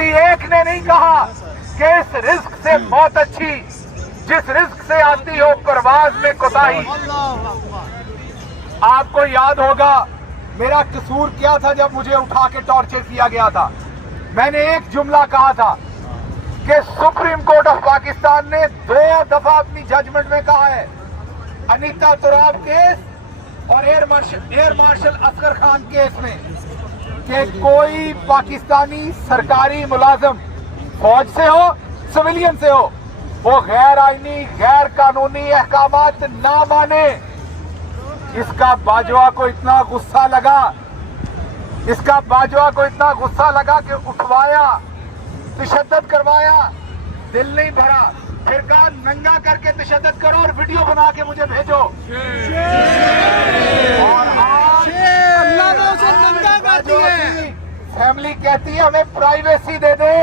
किसी एक ने नहीं कहा कि इस रिस्क से मौत अच्छी जिस रिस्क से आती हो परवाज में कोताही। आपको याद होगा मेरा कसूर क्या था जब मुझे उठा के टॉर्चर किया गया था। मैंने एक जुमला कहा था कि सुप्रीम कोर्ट ऑफ पाकिस्तान ने 2 दफा अपनी जजमेंट में कहा है अनीता तुराब केस और air marshal Asghar Khan case में कि कोई पाकिस्तानी सरकारी मुलाजिम फौज से हो सिविलियन से हो वो गैर आईनी गैर कानूनी अहकामात ना माने। इसका बाजवा को इतना गुस्सा लगा कि उठवाया, तशद्दुद करवाया, दिल नहीं भरा, फिर कहा नंगा करके तशद्दुद करो और वीडियो बना के मुझे भेजो। और आज अल्लाह ने उसे नंगा कर दिया। फैमिली कहती है हमें प्राइवेसी दे दें,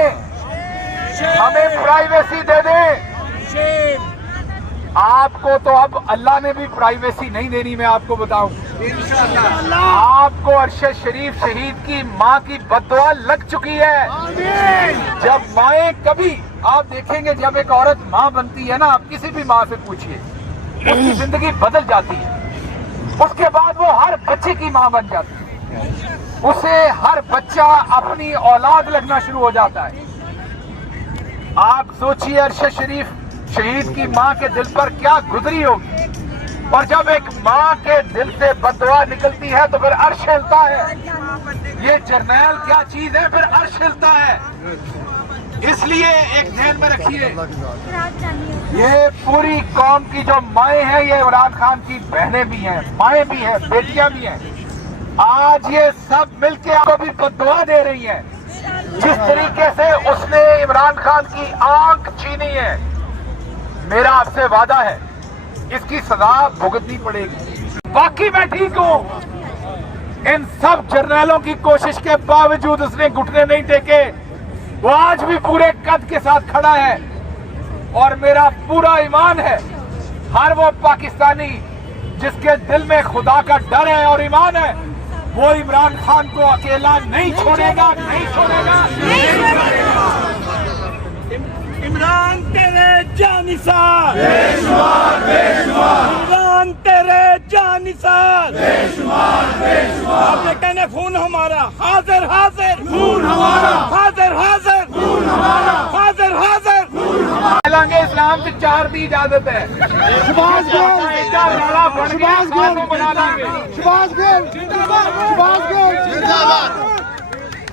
हमें प्राइवेसी दे दें। आपको तो अब अल्लाह ने भी प्राइवेसी नहीं देनी, मैं आपको बताऊं। आपको अरशद शरीफ शहीद की माँ की बद्दुआ लग चुकी है। जब माएँ कभी आप देखेंगे जब एक औरत माँ बनती है ना, आप किसी भी माँ से पूछिए, उसकी जिंदगी बदल जाती है। उसके बाद वो हर बच्चे की माँ बन जाती है, उसे हर बच्चा अपनी औलाद लगना शुरू हो जाता है। आप सोचिए अरशद शरीफ शहीद की माँ के दिल पर क्या गुजरी होगी, और जब एक माँ के दिल से बद्दुआ निकलती है तो फिर अर्श हिलता है। ये जर्नैल क्या चीज है, फिर अर्श हिलता है। इसलिए एक ध्यान में रखिए, ये पूरी कौम की जो माएँ हैं ये इमरान खान की बहनें भी हैं, माएँ भी हैं, बेटियां भी हैं। आज ये सब मिलके आपको भी बद्दुआ दे रही हैं। जिस तरीके से उसने इमरान खान की आंख छीनी है, मेरा आपसे वादा है इसकी सजा भुगतनी पड़ेगी। बाकी मैं ठीक हूं, इन सब जर्नैलों की कोशिश के बावजूद उसने घुटने नहीं टेके। वो आज भी पूरे कद के साथ खड़ा है और मेरा पूरा ईमान है हर वो पाकिस्तानी जिसके दिल में खुदा का डर है और ईमान है वो इमरान खान को अकेला नहीं छोड़ेगा, नहीं छोड़ेगा। इमरान तेरे जानिसार बेशुमार बेशुमार, इमरान तेरे जानिसार बेशुमार बेशुमार। आपने कहने खून हमारा हाजिर हाजिर, खून हमारा हाजिर हाजिर, खून हमारा हाजिर हाजिर, खून हमारा। फैलांगे इस्लाम से 4 की इजाजत है। सुभाष गिल बना लांगे। सुभाष गिल जिंदाबाद।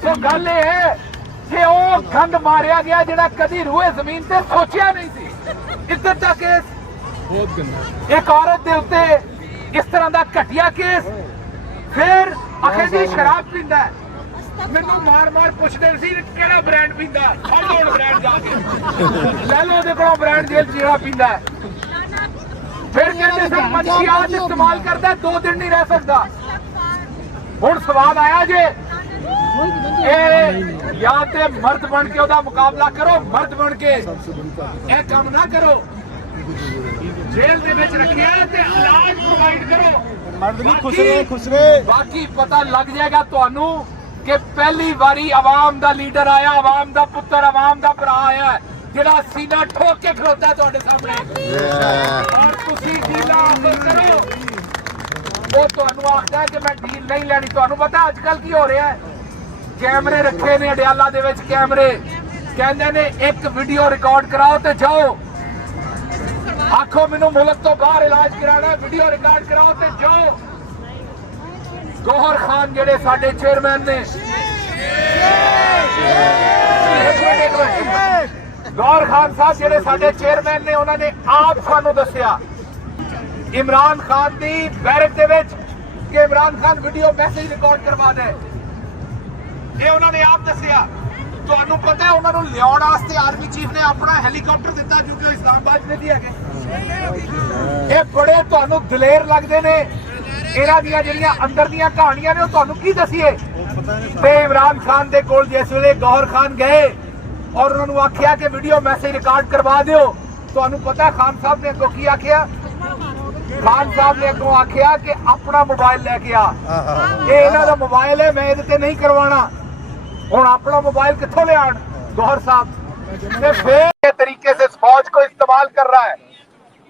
तो गल ये है कि वो गंद मारिया गया जिहड़ा कदी रूए जमीन ते सोचिया नहीं सी। इधर तक एक औरत दे उत्ते इस तरह का घटिया केस, फिर आखे जी शराब पींदा है। मैनू मार मार पुछदे सी किहड़ा ब्रांड पींदा, फड़ लो ब्रांड जाके ले लो ओहदे कोलों ब्रांड जेल जिहड़ा पींदा है। फिर कहते सी मंशियात इस्तेमाल करदा है, 2 दिन नहीं रह सकदा। हुण सवाल आया जे या ते मर्द बन के ओदा मुकाबला करो, मर्द बन के ए काम ना करो, जेल दे विच रखिया ते इलाज प्रोवाइड करो। मर्द नहीं खुश रहे। बाकी पता लग जाएगा तुहानू कि पहली बारी आवाम दा लीडर आया, आवाम दा पुत्र, आवाम दा भरा आया जिहड़ा सीना ठोक के खलोता है तुहाडे सामने। और तुसीं डीला हासिल करो, वो तुहानू आखदा है कि मैं डील नहीं लैनी। तुहानू पता अजकल की हो रहा है, कैमरे रखे ने अडियाला दे विच, कैमरे कहंदे ने एक वीडियो रिकॉर्ड कराओ ते जाओ, आखो मैनू मुल्क तो बाहर इलाज कराना, वीडियो रिकॉर्ड कराओ ते जाओ। गौहर खान जेडे साडे चेयरमैन ने, गौहर खान साहब जेडे साडे चेयरमैन ने, उन्होंने आप सानू दसिया इमरान खान दी बैरक दे विच कि Imran Khan video message record करवा दे। ये उन्होंने आप दसिया। तुहानू पता है उन्होंने लियाउण वास्ते आर्मी चीफ ने अपना हैलीकॉप्टर दिता क्योंकि इस्लामाबाद में दिया गया। ये बड़े तुहानू दलेर लगते ने। इन्हां दियां जिहड़ियां अंदर दियां कहानियां ने वो तुहानू की दसीए। ते इमरान खान दे कोल जिस वेले गौहर खान गए और उन्होंने आख्या कि वीडियो मैसेज रिकॉर्ड करवा दिओ, तुहानू पता है खान साहब ने अगों की आख्या? खान साहब ने अगों आख्या कि अपना मोबाइल लैके आ, ये इन्हां दा मोबाइल है, मैं इहदे ते नहीं करवाना। हुण अपना मोबाइल कित्थों लियाण? गौहर साहब ने फेक तरीके से इस फौज को इस्तेमाल कर रहा है।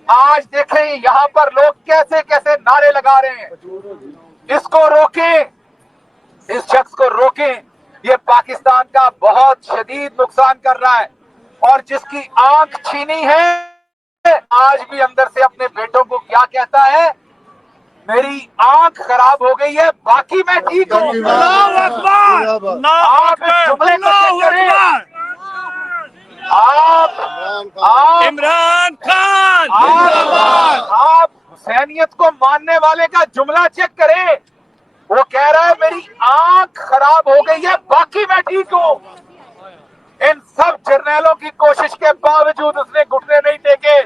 आज देखें यहाँ पर लोग कैसे कैसे नारे लगा रहे हैं, इसको रोकें, इस शख्स को रोकें, ये पाकिस्तान का बहुत शदीद नुकसान कर रहा है। और जिसकी आंख छीनी है आज भी अंदर से अपने बेटों को क्या कहता है, मेरी आंख खराब हो गई है बाकी मैं ठीक हूँ। अल्लाहू अकबर, आप इस जुमले को अल्लाहू चेक करें। अकबर। आप इमरान खान आप हुसैनियत को मानने वाले का जुमला चेक करें, वो कह रहा है मेरी आंख खराब हो गई है बाकी मैं ठीक हूँ। इन सब जर्नैलों की कोशिश के बावजूद उसने घुटने नहीं टेके।